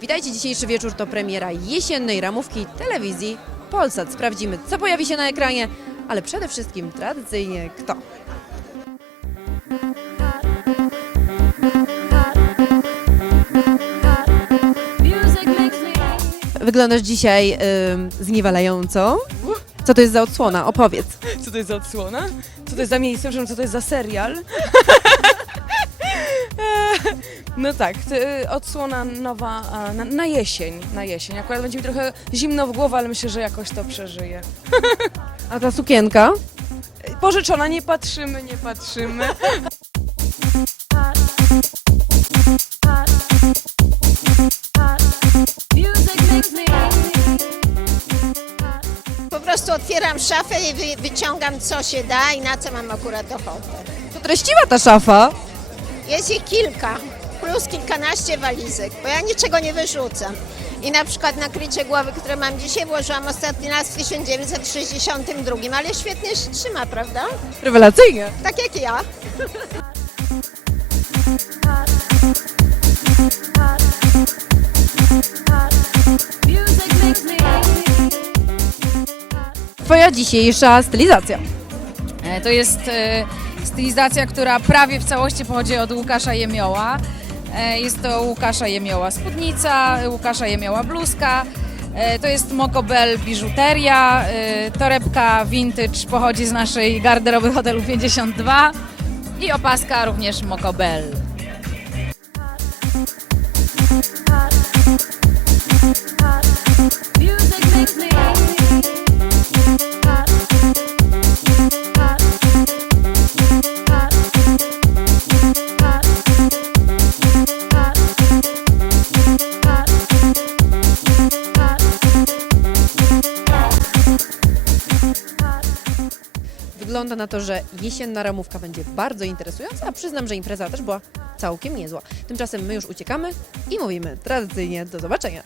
Witajcie, dzisiejszy wieczór to premiera jesiennej ramówki telewizji Polsat. Sprawdzimy, co pojawi się na ekranie, ale przede wszystkim tradycyjnie kto. Wyglądasz dzisiaj ym, zniewalająco. Co to jest za odsłona? Opowiedz. Co to jest za odsłona? Co to jest za miejsce? Przepraszam, co to jest za serial? no tak, y, odsłona nowa a, na, na jesień, na jesień. Akurat będzie mi trochę zimno w głowę, ale myślę, że jakoś to przeżyję. A ta sukienka? Pożyczona, nie patrzymy, nie patrzymy. Po prostu otwieram szafę i wy, wyciągam co się da i na co mam akurat ochotę. To treściwa ta szafa. Jest ich kilka, plus kilkanaście walizek, bo ja niczego nie wyrzucam. I na przykład nakrycie głowy, które mam dzisiaj, włożyłam ostatni raz w 1962, ale świetnie się trzyma, prawda? Rewelacyjnie. Tak jak ja. Twoja dzisiejsza stylizacja. E, To jest e, stylizacja, która prawie w całości pochodzi od Łukasza Jemioła. E, Jest to Łukasza Jemioła spódnica, Łukasza Jemioła bluzka. E, To jest Mokobel biżuteria. e, Torebka vintage pochodzi z naszej garderoby hotelu 52 i opaska również Mokobel. Wygląda na to, że jesienna ramówka będzie bardzo interesująca, a przyznam, że impreza też była całkiem niezła. Tymczasem my już uciekamy i mówimy tradycyjnie do zobaczenia.